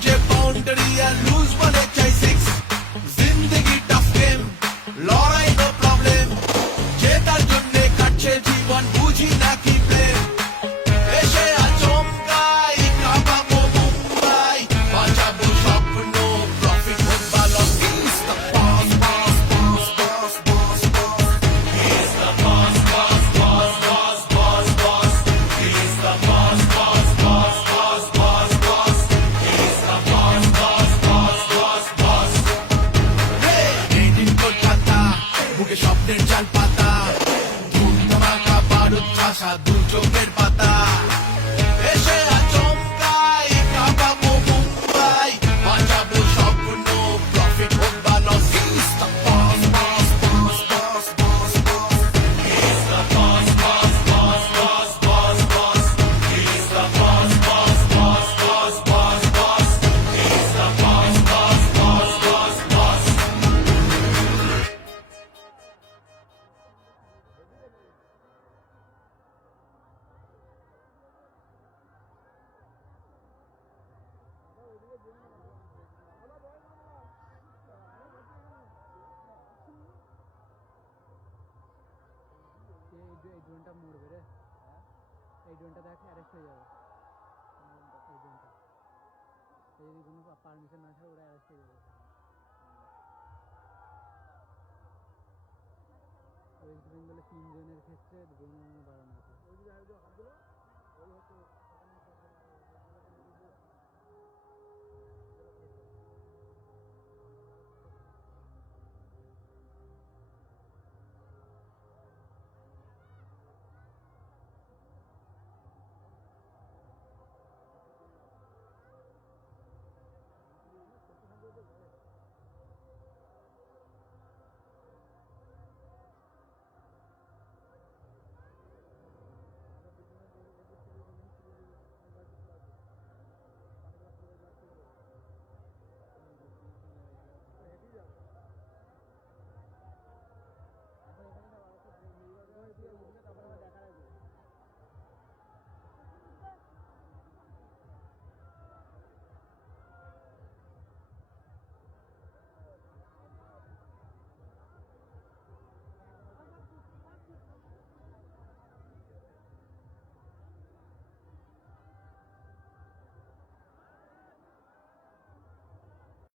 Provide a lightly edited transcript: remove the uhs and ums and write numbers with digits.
বুঝে বাউন্ডারি আর লুজ বলে চাই সিক্স জিন্দগি টাফ গেম লড়াই নো প্রবলেম জেতার জন্য কাটছে জীবন বুঝি না কি প্লেন এসে আচমকাই কাঁপাবো মুম্বাই বাঁচাবো স্বপ্ন প্রফিট হোক বা loss is the boss boss boss boss boss boss is the boss boss boss boss boss boss is the boss boss boss boss boss boss is the boss boss boss boss boss এই দিন কলকাতা বুকে স্বপ্নের চাল পাতা ধুম ধামাকা বারুদ ঠাসা দু চোখের পাতা এসে আচমকাই কাঁপাবো মুম্বাই বাঁচাবো স্বপ্ন প্রফিট হোক বা loss is the boss boss boss boss boss boss is the boss boss boss boss boss boss is the boss boss boss boss boss boss is the boss boss boss boss boss এই ড্রোনটা মরবে রে, এই ড্রোনটা দেখ অ্যারেস্ট হয়ে যাবে। এই ড্রোনটা যদি কোনো পারমিশন না থাকে ওরা অ্যারেস্ট হয়ে যাবে। ওয়েস্ট বেঙ্গলে 3 জনের ক্ষেত্রে ড্রোন বাড়ানো আছে।